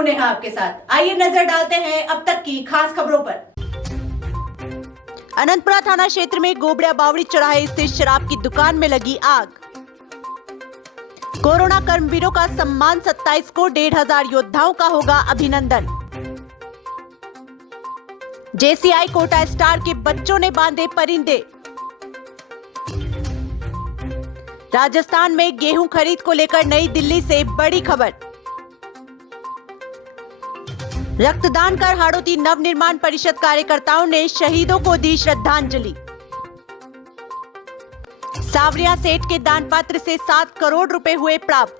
हूं नेहा आपके साथ। आइए नजर डालते हैं अब तक की खास खबरों पर। अनंतपुरा थाना क्षेत्र में गोबड़िया बावड़ी चौराहे स्थित शराब की दुकान में लगी आग। कोरोना कर्मवीरों का सम्मान, 27 को 1,500 योद्धाओं का होगा अभिनंदन। जेसीआई कोटा स्टार के बच्चों ने बांधे परिंदे। राजस्थान में गेहूं खरीद को लेकर नई दिल्ली से बड़ी खबर। रक्तदान कर हाड़ौती नवनिर्माण परिषद कार्यकर्ताओं ने शहीदों को दी श्रद्धांजलि। सावरिया सेठ के दान पत्र से 7 करोड़ रुपए हुए प्राप्त।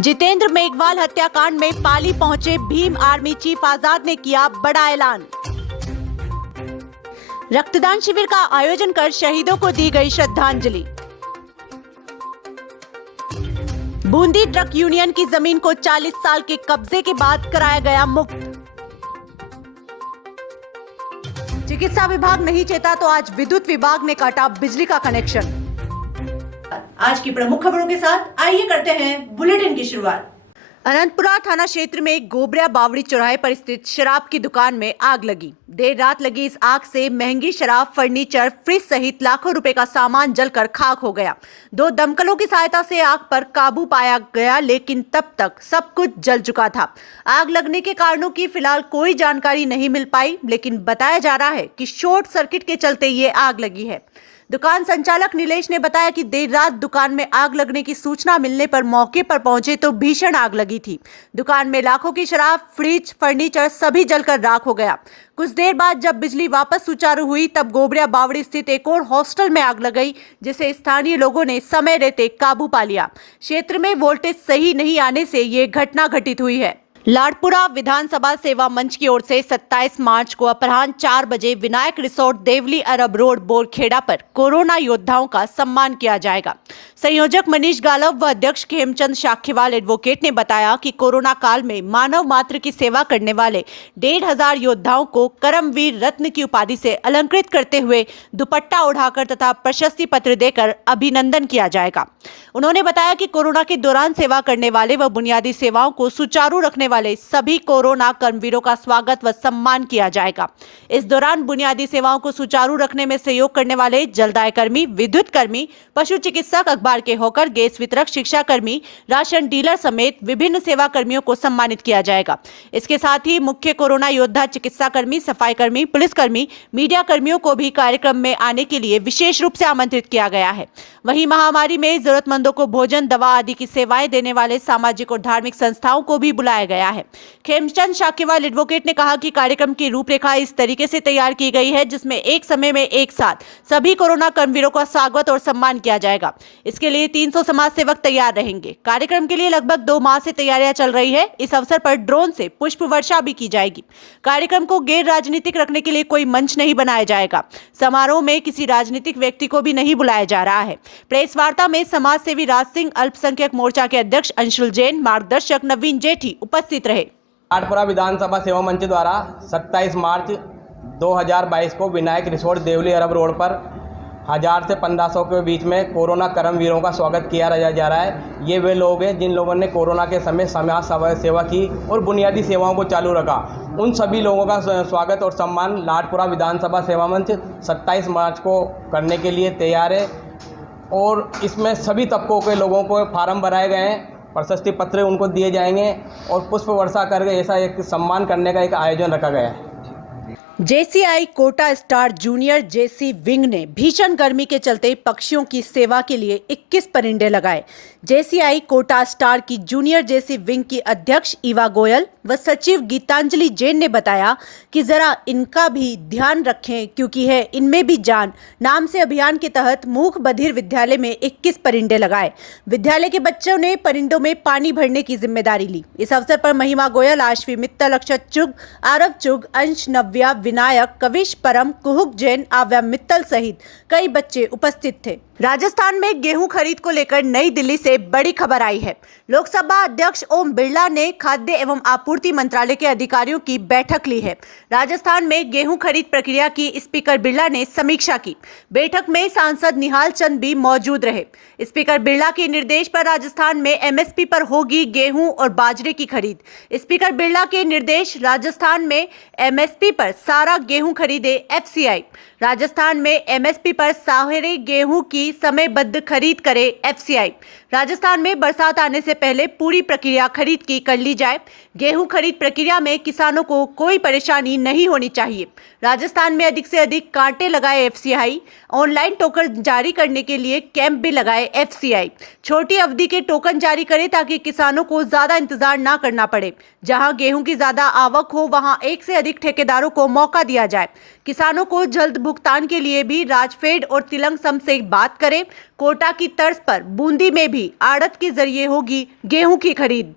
जितेंद्र मेघवाल हत्याकांड में पाली पहुंचे भीम आर्मी चीफ आजाद ने किया बड़ा ऐलान। रक्तदान शिविर का आयोजन कर शहीदों को दी गई श्रद्धांजलि। बूंदी ट्रक यूनियन की जमीन को 40 साल के कब्जे के बाद कराया गया मुक्त। चिकित्सा विभाग नहीं चेता तो आज विद्युत विभाग ने काटा बिजली का कनेक्शन। आज की प्रमुख खबरों के साथ आइए करते हैं बुलेटिन की शुरुआत। अनंतपुरा थाना क्षेत्र में गोबड़िया बावड़ी चौराहे पर स्थित शराब की दुकान में आग लगी। देर रात लगी इस आग से महंगी शराब, फर्नीचर, फ्रिज सहित लाखों रुपए का सामान जलकर खाक हो गया। 2 दमकलों की सहायता से आग पर काबू पाया गया, लेकिन तब तक सब कुछ जल चुका था। आग लगने के कारणों की फिलहाल कोई जानकारी नहीं मिल पाई, लेकिन बताया जा रहा है कि शॉर्ट सर्किट के चलते ये आग लगी है। दुकान संचालक नीलेश ने बताया कि देर रात दुकान में आग लगने की सूचना मिलने पर मौके पर पहुंचे तो भीषण आग लगी थी। दुकान में लाखों की शराब, फ्रिज, फर्नीचर सभी जलकर राख हो गया। कुछ देर बाद जब बिजली वापस सुचारू हुई तब गोबड़िया बावड़ी स्थित एक और हॉस्टल में आग लग गई, जिसे स्थानीय लोगों ने समय रहते काबू पा लिया। क्षेत्र में वोल्टेज सही नहीं आने से ये घटना घटित हुई है। लाडपुरा विधानसभा सेवा मंच की ओर से 27 मार्च को अपराह्न 4 बजे विनायक रिसोर्ट देवली अरब रोड बोरखेड़ा पर कोरोना योद्धाओं का सम्मान किया जाएगा। संयोजक मनीष गालव व अध्यक्ष खेमचंद शाखेवाल एडवोकेट ने बताया कि कोरोना काल में मानव मात्र की सेवा करने वाले 1,500 योद्धाओं को करमवीर रत्न की उपाधि से अलंकृत करते हुए दुपट्टा ओढ़ाकर तथा प्रशस्ति पत्र देकर अभिनंदन किया जाएगा। उन्होंने बताया कि कोरोना के दौरान सेवा करने वाले व बुनियादी सेवाओं को सुचारू रखने वाले सभी कोरोना कर्मवीरों का स्वागत व सम्मान किया जाएगा। इस दौरान बुनियादी सेवाओं को सुचारू रखने में सहयोग करने वाले जलदाय कर्मी, विद्युत कर्मी, पशु चिकित्सक, अखबार के हॉकर, गैस वितरक, शिक्षा कर्मी, राशन डीलर समेत विभिन्न सेवा कर्मियों को सम्मानित किया जाएगा। इसके साथ ही मुख्य कोरोना योद्धा, चिकित्सा कर्मी, सफाई कर्मी, पुलिस कर्मी, मीडिया कर्मियों को भी कार्यक्रम में आने के लिए विशेष रूप से आमंत्रित किया गया है। वहीं महामारी में जरूरतमंदों को भोजन, दवा आदि की सेवाएं देने वाले सामाजिक और धार्मिक संस्थाओं को भी बुलाया गया है। खेमचंद शाखेवाल एडवोकेट ने कहा कि कार्यक्रम की रूपरेखा इस तरीके से तैयार की गई है जिसमें एक समय में एक साथ सभी कोरोना कर्मवीरों का स्वागत और सम्मान किया जाएगा। इसके लिए 300 समाज सेवक तैयार रहेंगे। कार्यक्रम के लिए लगभग 2 माह से तैयारियां चल रही है। इस अवसर पर ड्रोन से पुष्प वर्षा भी की जाएगी। कार्यक्रम को गैर राजनीतिक रखने के लिए कोई मंच नहीं बनाया जाएगा। समारोह में किसी राजनीतिक व्यक्ति को भी नहीं बुलाया जा रहा है। प्रेस वार्ता में समाज सेवी राज सिंह, अल्पसंख्यक मोर्चा के अध्यक्ष अंशुल जैन, मार्गदर्शक नवीन जेठी उपस्थित रहे। लाडपुरा विधानसभा सेवा मंच द्वारा 27 मार्च 2022 को विनायक रिसोर्ट देवली अरब रोड पर 1000 से 1500 के बीच में कोरोना कर्मवीरों का स्वागत किया जा रहा है। ये वे लोग हैं जिन लोगों ने कोरोना के समय समाज सेवा की और बुनियादी सेवाओं को चालू रखा। उन सभी लोगों का स्वागत और सम्मान लाडपुरा विधानसभा सेवा मंच 27 मार्च को करने के लिए तैयार है और इसमें सभी तबकों के लोगों को फार्म भराए गए हैं, प्रशस्ति पत्र उनको दिए जाएंगे और पुष्प वर्षा करके ऐसा एक सम्मान करने का एक आयोजन रखा गया है। जेसीआई कोटा स्टार जूनियर जेसी विंग ने भीषण गर्मी के चलते पक्षियों की सेवा के लिए 21 परिंदे लगाए। जेसीआई कोटा स्टार की जूनियर जेसी विंग की अध्यक्ष ईवा गोयल व सचिव गीतांजलि जैन ने बताया कि जरा इनका भी ध्यान रखें क्योंकि है इनमें भी जान नाम से अभियान के तहत मूक बधिर विद्यालय में 21 परिंदे लगाए। विद्यालय के बच्चों ने परिंदों में पानी भरने की जिम्मेदारी ली। इस अवसर पर महिमा गोयल, आश्वी मित्तल, अक्षत चुग, आरव चुग, अंश, नव्या, विनायक, कविश, परम, कुहुक जैन, आव्या मित्तल सहित कई बच्चे उपस्थित थे। राजस्थान में गेहूं खरीद को लेकर नई दिल्ली से बड़ी खबर आई है। लोकसभा अध्यक्ष ओम बिरला ने खाद्य एवं आपूर्ति मंत्रालय के अधिकारियों की बैठक ली है। राजस्थान में गेहूं खरीद प्रक्रिया की स्पीकर बिरला ने समीक्षा की। बैठक में सांसद निहाल चंद भी मौजूद रहे। स्पीकर बिरला के निर्देश पर राजस्थान में एमएसपी पर होगी गेहूं और बाजरे की खरीद। स्पीकर बिरला के निर्देश, राजस्थान में एमएसपी पर सारा गेहूं खरीदे एफसीआई। राजस्थान में एमएसपी पर सारे गेहूं की समयबद्ध खरीद करे एफसीआई। राजस्थान में बरसात आने से पहले पूरी प्रक्रिया खरीद की कर ली जाए। गेहूं खरीद प्रक्रिया में किसानों को कोई परेशानी नहीं होनी चाहिए। राजस्थान में अधिक से अधिक कांटे लगाए एफसीआई। ऑनलाइन टोकन जारी करने के लिए कैंप भी लगाए एफसीआई। छोटी अवधि के टोकन जारी करे ताकि किसानों को ज्यादा इंतजार ना करना पड़े। जहां गेहूं की ज्यादा आवक हो वहां एक से अधिक ठेकेदारों को मौका दिया जाए। किसानों को जल्द भुगतान के लिए भी राजफेड और तिलंग सम से बात करें। कोटा की तर्ज पर बूंदी में भी आड़त के जरिए होगी गेहूं की खरीद।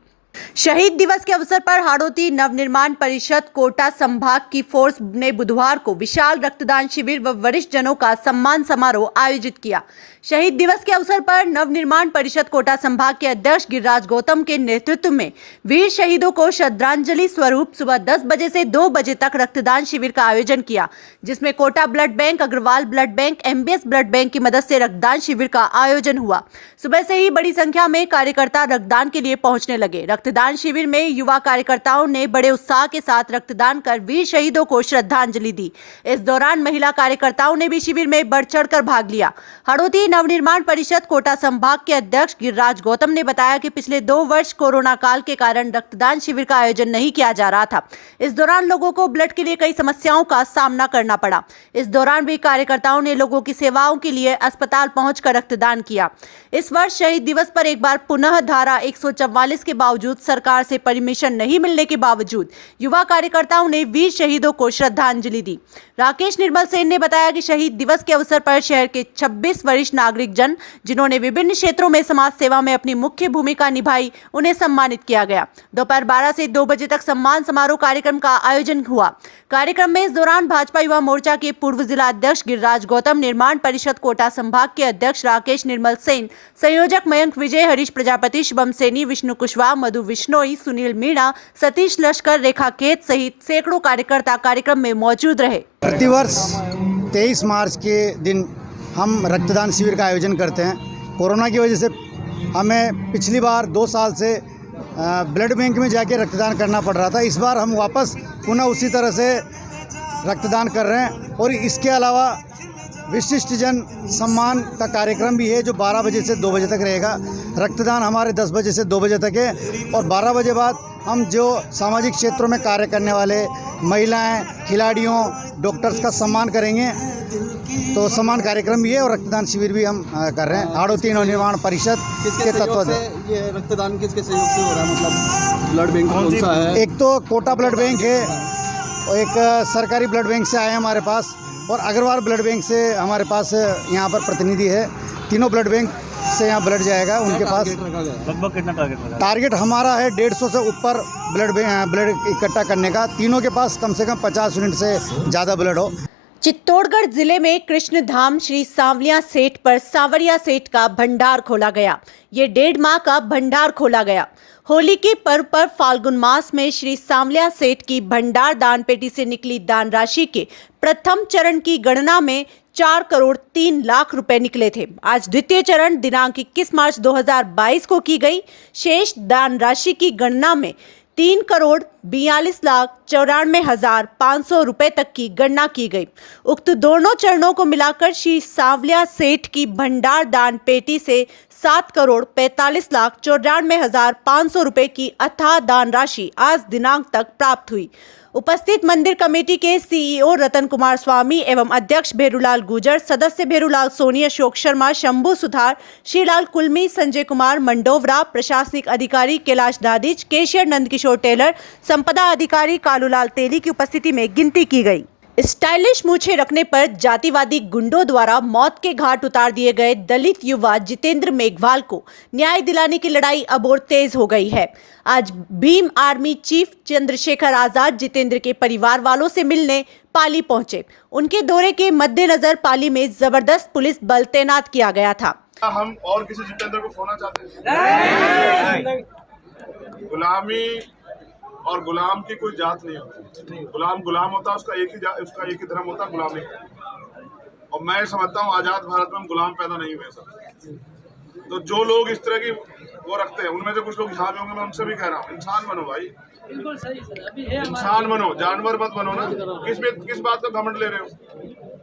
शहीद दिवस के अवसर पर हाड़ौती नवनिर्माण परिषद कोटा संभाग की फोर्स ने बुधवार को विशाल रक्तदान शिविर व वरिष्ठ जनों का सम्मान समारोह आयोजित किया। शहीद दिवस के अवसर पर नवनिर्माण परिषद कोटा संभाग के अध्यक्ष गिरिराज गौतम के नेतृत्व में वीर शहीदों को श्रद्धांजलि स्वरूप सुबह 10 बजे से 2 बजे तक रक्तदान शिविर का आयोजन किया, जिसमें Kota blood bank, Agarwal blood bank, MBS blood bank की मदद से रक्तदान शिविर का आयोजन हुआ। सुबह से ही बड़ी संख्या में कार्यकर्ता रक्तदान के लिए पहुंचने लगे। रक्तदान शिविर में युवा कार्यकर्ताओं ने बड़े उत्साह के साथ रक्तदान कर वीर शहीदों को श्रद्धांजलि दी। इस दौरान महिला कार्यकर्ताओं ने भी शिविर में बढ़ चढ़कर भाग लिया। हाड़ौती नवनिर्माण परिषद कोटा संभाग के अध्यक्ष गिरिराज गौतम ने बताया कि पिछले 2 वर्ष कोरोना काल के कारण रक्तदान शिविर का आयोजन नहीं किया जा रहा था। इस दौरान लोगों को ब्लड के लिए कई समस्याओं का सामना करना पड़ा। इस दौरान भी कार्यकर्ताओं ने लोगों की सेवाओं के लिए अस्पताल पहुंचकर रक्तदान किया। इस वर्ष शहीद दिवस पर एक बार पुनः धारा 144 के बावजूद सरकार से परमिशन नहीं मिलने के बावजूद युवा कार्यकर्ताओं ने वीर शहीदों को श्रद्धांजलि दी। राकेश निर्मल सेन ने बताया कि शहीद दिवस के अवसर पर शहर के 26 वरिष्ठ नागरिक जन जिन्होंने विभिन्न क्षेत्रों में समाज सेवा में अपनी मुख्य भूमिका निभाई, उन्हें सम्मानित किया गया। दोपहर 12 से 2 बजे तक सम्मान समारोह कार्यक्रम का आयोजन हुआ। कार्यक्रम में इस दौरान भाजपा युवा मोर्चा के पूर्व जिला अध्यक्ष गिरिराज गौतम, निर्माण परिषद कोटा संभाग के अध्यक्ष राकेश निर्मल सेन, संयोजक मयंक विजय, हरीश प्रजापति, शुभम सैनी, विष्णु कुशवाहा, मधु विश्नोई, सुनील मीणा, सतीश लश्कर, रेखा केत सहित सैकड़ों कार्यकर्ता कार्यक्रम में मौजूद रहे। प्रतिवर्ष 23 मार्च के दिन हम रक्तदान शिविर का आयोजन करते हैं। कोरोना की वजह से हमें पिछली बार 2 साल से ब्लड बैंक में जाके रक्तदान करना पड़ रहा था। इस बार हम वापस पुनः उसी तरह से रक्तदान कर रहे हैं और इसके अलावा विशिष्ट जन सम्मान का कार्यक्रम भी है जो 12 बजे से 2 बजे तक रहेगा। रक्तदान हमारे 10 बजे से 2 बजे तक है और 12 बजे बाद हम जो सामाजिक क्षेत्रों में कार्य करने वाले महिलाएं, खिलाड़ियों, डॉक्टर्स का सम्मान करेंगे। तो सम्मान कार्यक्रम भी है और रक्तदान शिविर भी हम कर रहे हैं। हाड़ौती नवनिर्माण परिषद के तत्व से ये रक्तदान किसके सहयोग से हो रहा है? मतलब ब्लड बैंक कौन सा है? एक तो कोटा ब्लड बैंक है और एक सरकारी ब्लड बैंक से आए हैं हमारे पास, और अग्रवाल ब्लड बैंक से हमारे पास यहाँ पर प्रतिनिधि है। तीनों ब्लड बैंक से यहाँ ब्लड जाएगा उनके पास। लगभग कितना टारगेट हमारा है 150 से ऊपर ब्लड इकट्ठा करने का। तीनों के पास कम से कम 50 यूनिट से ज़्यादा ब्लड हो। चित्तौड़गढ़ जिले में कृष्ण धाम श्री सांवलिया सेठ पर सांवरिया सेठ का भंडार खोला गया। ये 1.5 माह का भंडार खोला गया। होली के पर्व पर फाल्गुन मास में श्री सांवलिया सेठ की भंडार दान पेटी से निकली दान राशि के प्रथम चरण की गणना में 4 करोड़ 3 लाख रुपए निकले थे। आज द्वितीय चरण दिनांक 21 मार्च 2022 को की गई। शेष दान राशि की गणना में 3 करोड़ 42,94,500 रुपए तक की गणना की गई। उक्त दोनों चरणों को मिलाकर श्री सांवलिया सेठ की भंडार दान पेटी से 7 करोड़ 45,94,500 रुपए की अथाह दान राशि आज दिनांक तक प्राप्त हुई। उपस्थित मंदिर कमेटी के सीईओ रतन कुमार स्वामी एवं अध्यक्ष भेरूलाल गुजर, सदस्य भेरूलाल सोनी, अशोक शर्मा, शंभू सुथार, श्रीलाल कुलमी, संजय कुमार मंडोवरा, प्रशासनिक अधिकारी कैलाश दादिज, केशियर नंदकिशोर टेलर, संपदा अधिकारी कालूलाल तेली की उपस्थिति में गिनती की गई। स्टाइलिश मूछें रखने पर जातिवादी गुंडों द्वारा मौत के घाट उतार दिए गए दलित युवा जितेंद्र मेघवाल को न्याय दिलाने की लड़ाई अब और तेज हो गई है। आज भीम आर्मी चीफ चंद्रशेखर आजाद जितेंद्र के परिवार वालों से मिलने पाली पहुंचे। उनके दौरे के मद्देनजर पाली में जबरदस्त पुलिस बल तैनात किया गया था। हम और किसी जितेंद्र को खोना चाहते हैं? गुलामी और गुलाम की कोई जात नहीं होती। गुलाम होता है, उसका एक ही धर्म होता है, गुलामी। और मैं समझता हूँ आजाद भारत में हम गुलाम पैदा नहीं हुए सब। तो जो लोग इस तरह की वो रखते हैं, उनमें से कुछ लोग यहाँ भी होंगे, मैं उनसे भी कह रहा हूँ, इंसान बनो भाई, इंसान बनो, जानवर मत बनो ना। किस बात का घमंड ले रहे हो,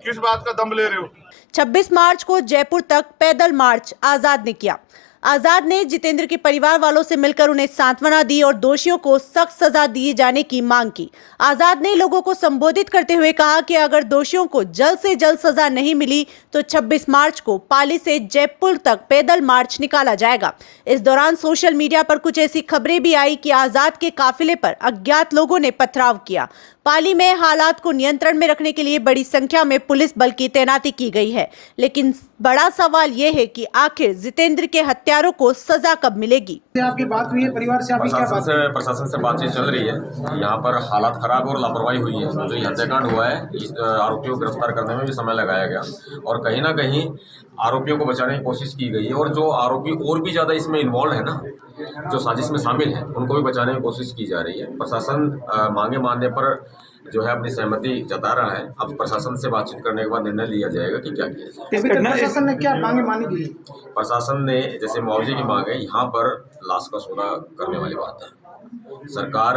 किस बात का दम ले रहे हो? 26 मार्च को जयपुर तक पैदल मार्च आजाद ने किया। आजाद ने जितेंद्र के परिवार वालों से मिलकर उन्हें सांत्वना दी और दोषियों को सख्त सजा दिए जाने की मांग की। आजाद ने लोगों को संबोधित करते हुए कहा कि अगर दोषियों को जल्द से जल्द सजा नहीं मिली तो 26 मार्च को पाली से जयपुर तक पैदल मार्च निकाला जाएगा। इस दौरान सोशल मीडिया पर कुछ ऐसी खबरें भी आई कि आजाद के काफिले पर अज्ञात लोगों ने पथराव किया। पाली में हालात को नियंत्रण में रखने के लिए बड़ी संख्या में पुलिस बल की तैनाती की गई है, लेकिन बड़ा सवाल ये है कि आखिर जितेंद्र के हत्यारों को सजा कब मिलेगी? आपकी बात हुई है परिवार से? प्रशासन से बातचीत चल रही है। यहाँ पर हालात खराब और लापरवाही हुई है। जो ये हत्याकांड हुआ है, इस आरोपियों को गिरफ्तार करने में भी समय लगाया गया और कहीं ना कहीं आरोपियों को बचाने की कोशिश की गई है। और जो आरोपी और भी ज़्यादा इसमें इन्वॉल्व है ना, जो साजिश में शामिल है, उनको भी बचाने की कोशिश की जा रही है। प्रशासन मांगे मानने पर जो है अपनी सहमति जता रहा है। अब प्रशासन से बातचीत करने के बाद निर्णय लिया जाएगा कि क्या किया जाए। प्रशासन ने क्या मांगे मानी दी? प्रशासन ने जैसे मुआवजे की मांग है, यहाँ पर लाश का सौदा करने वाली बात है। सरकार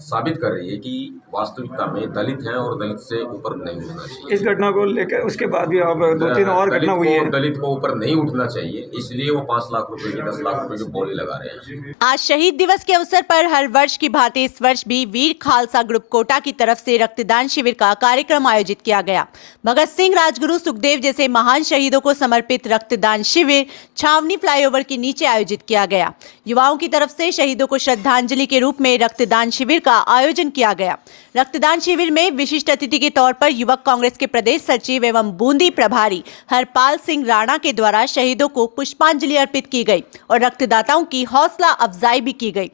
साबित कर रही है कि वास्तविकता में दलित हैं और दलित से ऊपर नहीं उठना चाहिए। इस घटना को लेकर उसके बाद भी अब 2-3 और घटना हुई है। दलित को ऊपर नहीं उठना चाहिए, इसलिए वो 5 लाख रुपए की 10 लाख रुपए की बोली लगा रहे हैं। आज शहीद दिवस के अवसर पर हर वर्ष की भांति इस वर्ष भी वीर खालसा ग्रुप कोटा की तरफ से रक्तदान शिविर का कार्यक्रम आयोजित किया गया। भगत सिंह, राजगुरु, सुखदेव जैसे महान शहीदों को समर्पित रक्तदान शिविर छावनी फ्लाईओवर के नीचे आयोजित किया गया। युवाओं की तरफ से शहीदों को श्रद्धांजलि के रूप में रक्तदान शिविर का आयोजन किया गया। रक्तदान शिविर में विशिष्ट अतिथि के तौर पर युवक कांग्रेस के प्रदेश सचिव एवं बूंदी प्रभारी हरपाल सिंह राणा के द्वारा शहीदों को पुष्पांजलि अर्पित की गई और रक्तदाताओं की हौसला अफजाई भी की गई।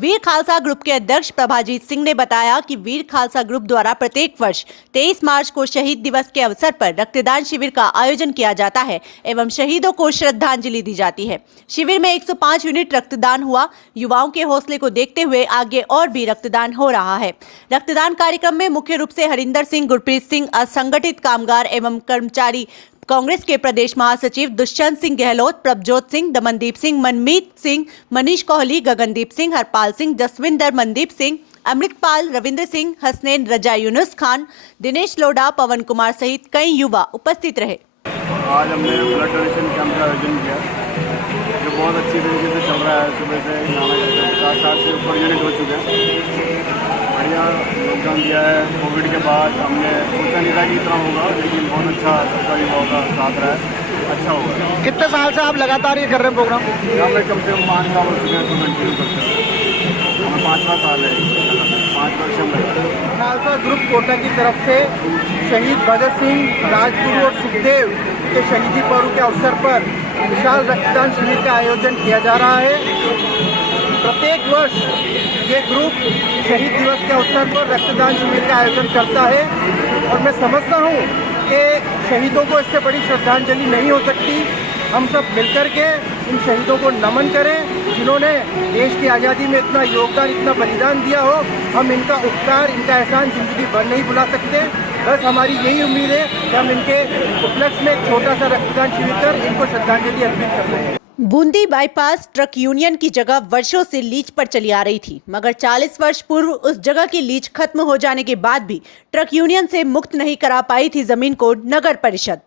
वीर खालसा ग्रुप के अध्यक्ष प्रभाजीत सिंह ने बताया कि वीर खालसा ग्रुप द्वारा प्रत्येक वर्ष 23 मार्च को शहीद दिवस के अवसर पर रक्तदान शिविर का आयोजन किया जाता है एवं शहीदों को श्रद्धांजलि दी जाती है। शिविर में 105 यूनिट रक्तदान हुआ। युवाओं के हौसले को देखते हुए आगे और भी रक्तदान हो रहा है। रक्तदान कार्यक्रम में मुख्य रूप से हरिंदर सिंह, गुरप्रीत सिंह, असंगठित कामगार एवं कर्मचारी कांग्रेस के प्रदेश महासचिव दुष्यंत सिंह गहलोत, प्रभजोत सिंह, दमनदीप सिंह, मनमीत सिंह, मनीष कोहली, गगनदीप सिंह, हरपाल सिंह, जसविंदर, मनदीप सिंह, अमृतपाल, रविंद्र सिंह, हसनैन रजा, यूनुस खान, दिनेश लोढ़ा, पवन कुमार सहित कई युवा उपस्थित रहे। आज हमने ब्लड डोनेशन कैंप का आयोजन किया, जो बहुत अच्छी तरीके से चल रहा है। सुबह से 50 से ऊपर यूनिट हो चुके हैं। बढ़िया योगदान दिया है। कोविड के बाद हमने सोचा नहीं था कि इतना होगा, लेकिन बहुत अच्छा सबका युवाओं का साथ रहा है, अच्छा होगा। कितने साल से आप लगातार ये कर रहे हैं प्रोग्राम? हमें कम से कम 5 साल हो चुके हैं तो कंटिन्यू करते हैं। हमें 5वां साल है, 5 वर्ष में लगा। खालसा ग्रुप कोटा की तरफ से शहीद भगत सिंह, राजगुरु और सुखदेव के शहीदी पर्व के अवसर पर विशाल रक्तदान शिविर का आयोजन किया जा रहा है। प्रत्येक वर्ष ये ग्रुप शहीद दिवस के अवसर पर रक्तदान शिविर का आयोजन करता है और मैं समझता हूँ कि शहीदों को इससे बड़ी श्रद्धांजलि नहीं हो सकती। हम सब मिलकर के इन शहीदों को नमन करें, जिन्होंने देश की आज़ादी में इतना योगदान, इतना बलिदान दिया हो। हम इनका उपकार, इनका एहसान जिंदगी भर नहीं भुला सकते। बस हमारी यही उम्मीद है कि हम इनके उपलक्ष्य में एक छोटा सा रक्तदान शिविर कर इनको श्रद्धांजलि अर्पित कर रहे हैं। बूंदी बाईपास ट्रक यूनियन की जगह वर्षों से लीज पर चली आ रही थी, मगर 40 वर्ष पूर्व उस जगह की लीज खत्म हो जाने के बाद भी ट्रक यूनियन से मुक्त नहीं करा पाई थी जमीन को नगर परिषद।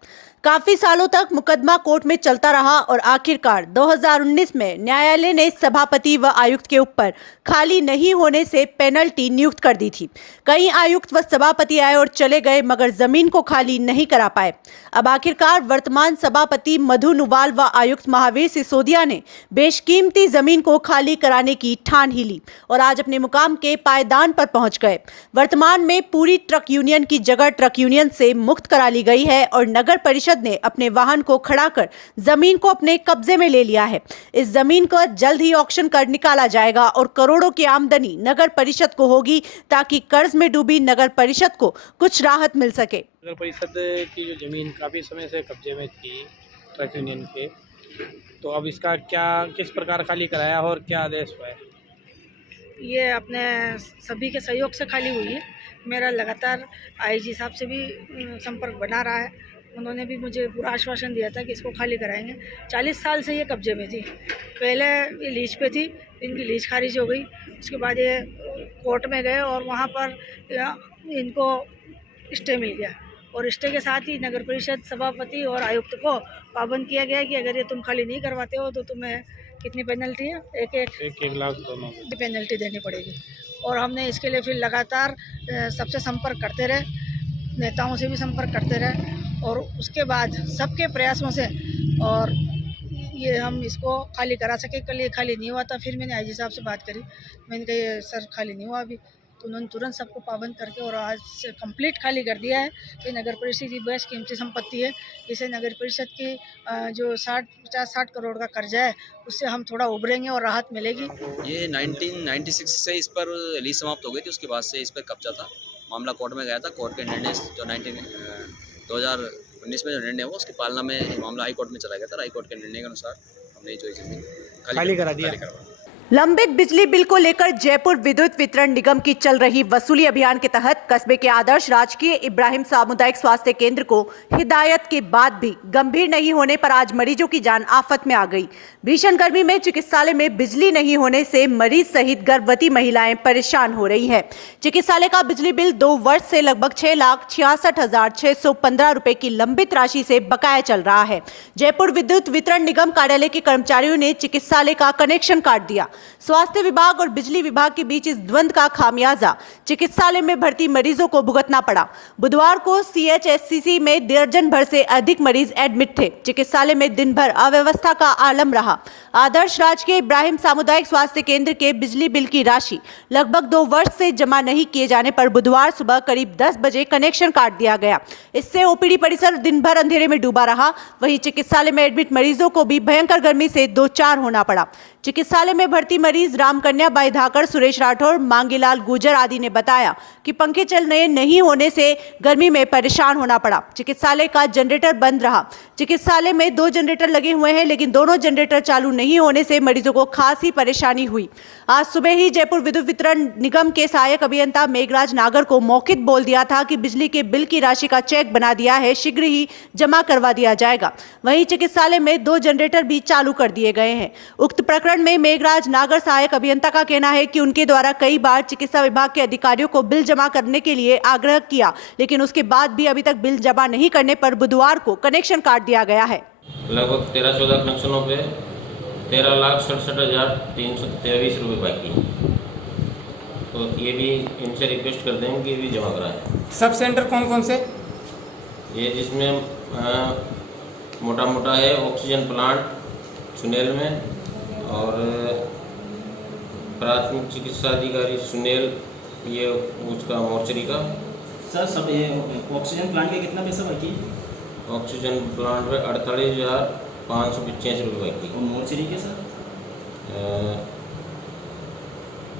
काफी सालों तक मुकदमा कोर्ट में चलता रहा और आखिरकार 2019 में न्यायालय ने सभापति व आयुक्त के ऊपर खाली नहीं होने से पेनल्टी नियुक्त कर दी थी। कई आयुक्त व सभापति आए और चले गए मगर जमीन को खाली नहीं करा पाए। अब आखिरकार वर्तमान सभापति मधु नुवाल व आयुक्त महावीर सिसोदिया ने बेशकीमती जमीन को खाली कराने की ठान ही ली और आज अपने मुकाम के पायदान पर पहुंच गए। वर्तमान में पूरी ट्रक यूनियन की जगह ट्रक यूनियन से मुक्त करा ली गई है और नगर परिषद ने अपने वाहन को खड़ा कर जमीन को अपने कब्जे में ले लिया है। इस जमीन को जल्द ही ऑक्शन कर निकाला जाएगा और करोड़ों की आमदनी नगर परिषद को होगी ताकि कर्ज में डूबी नगर परिषद को कुछ राहत मिल सके। नगर परिषद की जो जमीन काफ़ी समय से कब्जे में थी ट्रक यूनियन के, तो अब इसका क्या किस प्रकार खाली कराया और क्या आदेश हुआ है? ये अपने सभी के सहयोग से खाली हुई है। मेरा लगातार आईजी साहब से भी संपर्क बना रहा है। उन्होंने भी मुझे पूरा आश्वासन दिया था कि इसको खाली कराएंगे। 40 साल से ये कब्जे में थी। पहले ये लीज पे थी, इनकी लीज खारिज हो गई। उसके बाद ये कोर्ट में गए और वहाँ पर इनको स्टे मिल गया और स्टे के साथ ही नगर परिषद सभापति और आयुक्त को पाबंद किया गया कि अगर ये तुम खाली नहीं करवाते हो तो तुम्हें कितनी पेनल्टी है, एक लाख दोनों की पेनल्टी देनी पड़ेगी। और हमने इसके लिए फिर लगातार सबसे संपर्क करते रहे, नेताओं से भी संपर्क करते रहे और उसके बाद सबके प्रयासों से और ये हम इसको खाली करा सके। कल ये खाली नहीं हुआ था, फिर मैंने आईजी साहब से बात करी। मैंने कहा ये सर खाली नहीं हुआ अभी, तो उन्होंने तुरंत सबको पाबंद करके और आज से कंप्लीट खाली कर दिया है। ये नगर परिषद की बेस्ट कीमती संपत्ति है। इसे नगर परिषद की जो 50-60 करोड़ का कर्जा है उससे हम थोड़ा उभरेंगे और राहत मिलेगी। ये 1996 से इस पर लीज समाप्त हो गई थी, उसके बाद से इस पर कब्जा था। मामला कोर्ट में गया था। कोर्ट के निर्णय जो 2019 में जो निर्णय हुआ उसकी पालना में मामला हाई कोर्ट में चला गया था। हाई कोर्ट के निर्णय के अनुसार हमने जो जमीन खाली करा दिया। लंबित बिजली बिल को लेकर जयपुर विद्युत वितरण निगम की चल रही वसूली अभियान के तहत कस्बे के आदर्श राजकीय इब्राहिम सामुदायिक स्वास्थ्य केंद्र को हिदायत के बाद भी गंभीर नहीं होने पर आज मरीजों की जान आफत में आ गई। भीषण गर्मी में चिकित्सालय में बिजली नहीं होने से मरीज सहित गर्भवती महिलाएं परेशान हो रही हैं। चिकित्सालय का बिजली बिल 2 वर्ष से लगभग 6,66,615 रुपए की लंबित राशि से बकाया चल रहा है। जयपुर विद्युत वितरण निगम कार्यालय के कर्मचारियों ने चिकित्सालय का कनेक्शन काट दिया। स्वास्थ्य विभाग और बिजली विभाग के बीच इस द्वंद्व का खामियाजा चिकित्सालय में भर्ती मरीजों को भुगतना पड़ा। बुधवार को CHSCC में दर्जन भर से अधिक मरीज एडमिट थे। चिकित्सालय में दिन भर अव्यवस्था का आलम रहा। आदर्श राजकीय इब्राहिम सामुदायिक स्वास्थ्य केंद्र के बिजली बिल की राशि लगभग 2 वर्ष से जमा नहीं किए जाने पर बुधवार सुबह करीब 10 बजे कनेक्शन काट दिया गया। इससे ओपीडी परिसर दिन भर अंधेरे में डूबा रहा। वहीं चिकित्सालय में एडमिट मरीजों को भी भयंकर गर्मी से 2-4 होना पड़ा। चिकित्सालय में भर्ती मरीज रामकन्या बाई धाकर, सुरेश राठौर, मांगीलाल गुर्जर आदि ने बताया कि पंखे चलने नहीं होने से गर्मी में परेशान होना पड़ा। चिकित्सालय का जनरेटर बंद रहा। चिकित्सालय में 2 जनरेटर लगे हुए हैं लेकिन दोनों जनरेटर चालू नहीं होने से मरीजों को खासी परेशानी हुई। आज सुबह ही जयपुर विद्युत वितरण निगम के सहायक अभियंता मेघराज नागर को मौखिक बोल दिया था कि बिजली के बिल की राशि का चेक बना दिया है, शीघ्र ही जमा करवा दिया जाएगा। वहीं चिकित्सालय में 2 जनरेटर भी चालू कर दिए गए हैं। उक्त प्रकरण में मेघराज नागर सहायक अभियंता का कहना है कि उनके द्वारा कई बार चिकित्सा विभाग के अधिकारियों को बिल जमा करने के लिए आग्रह किया लेकिन उसके बाद भी अभी तक बिल जमा नहीं करने पर बुधवार को कनेक्शन काट दिया गया है। लगभग 13-14 कनेक्शनों पे 13,67,323 रुपये बाकी है। तो ये भी इनसे रिक्वेस्ट करते हैं कि ये भी जमा कराएं। सब सेंटर कौन कौन से? ये जिसमें मोटा मोटा है ऑक्सीजन प्लांट सुनेल में और प्राथमिक चिकित्सा अधिकारी सुनेल, ये उसका मोर्चरी का। सर सब ये ऑक्सीजन प्लांट का कितना पैसा बाकी है? ऑक्सीजन प्लांट में 48,585 रुपये बाकी। और मोर्चरी के सर?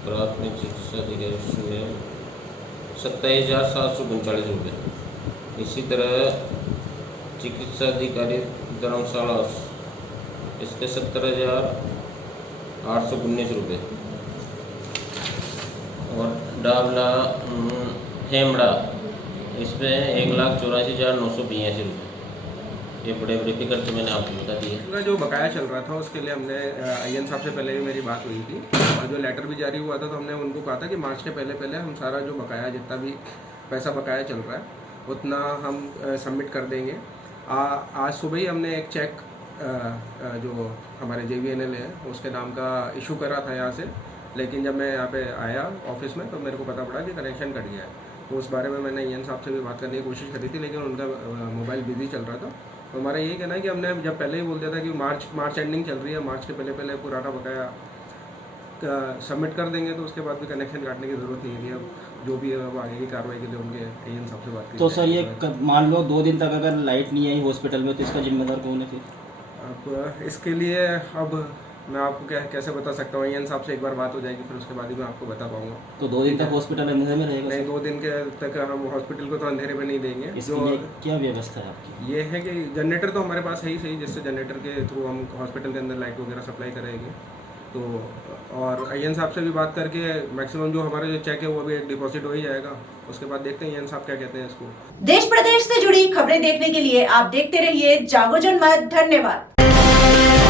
प्राथमिक चिकित्सा अधिकारी सुनेल 27,739 रुपये। इसी तरह चिकित्सा अधिकारी धर्मशाला इसके 70,819 रुपये और डाबला हेमड़ा इसमें 1,84,982 रुपये। ये बड़े बड़े फिगर तो मैंने आपको बता दिए। जो बकाया चल रहा था उसके लिए हमने IN साहब से पहले भी मेरी बात हुई थी और जो लेटर भी जारी हुआ था तो हमने उनको कहा था कि मार्च के पहले हम सारा जो बकाया जितना भी पैसा बकाया चल रहा है उतना हम सबमिट कर देंगे आज सुबह ही हमने एक चेक जो हमारे JVNL है उसके नाम का इशू करा था यहाँ से, लेकिन जब मैं यहाँ पे आया ऑफिस में तो मेरे को पता पड़ा कि कनेक्शन कट गया है। तो उस बारे में मैंने EN साहब से भी बात करने की कोशिश करी थी, लेकिन उनका मोबाइल बिजी चल रहा था। तो हमारा यही कहना है कि हमने जब पहले ही बोल दिया था कि मार्च एंडिंग चल रही है, मार्च के पहले पुराना बकाया सबमिट कर देंगे, तो उसके बाद भी कनेक्शन काटने की ज़रूरत नहीं है। अब जो भी है अब आगे की कार्रवाई के लिए उनके EN साहब से बात की। तो सर ये मान लो 2 दिन तक अगर लाइट नहीं आई हॉस्पिटल में तो इसका जिम्मेदार कौन है फिर? अब इसके लिए अब मैं आपको कैसे बता सकता हूँ, EN साहब से एक बार बात हो जाएगी, फिर उसके बाद ही मैं आपको बता पाऊंगा। तो 2 दिन तक हॉस्पिटल अंधेरे में रहेगा? नहीं, 2 दिन के तक हम हॉस्पिटल को तो अंधेरे में नहीं देंगे। इसके लिए क्या व्यवस्था है आपकी? ये है कि जनरेटर तो हमारे पास है ही सही, जिससे जनरेटर के थ्रू हम हॉस्पिटल के अंदर लाइट वगैरह सप्लाई करेंगे। तो और EN साहब से भी बात करके मैक्सिमम जो हमारा जो चेक है वो भी डिपॉजिट हो ही जाएगा। उसके बाद देखते हैं EN साहब क्या कहते हैं इसको। देश प्रदेश से जुड़ी खबरें देखने के लिए आप देखते रहिए जागो जनमत। धन्यवाद।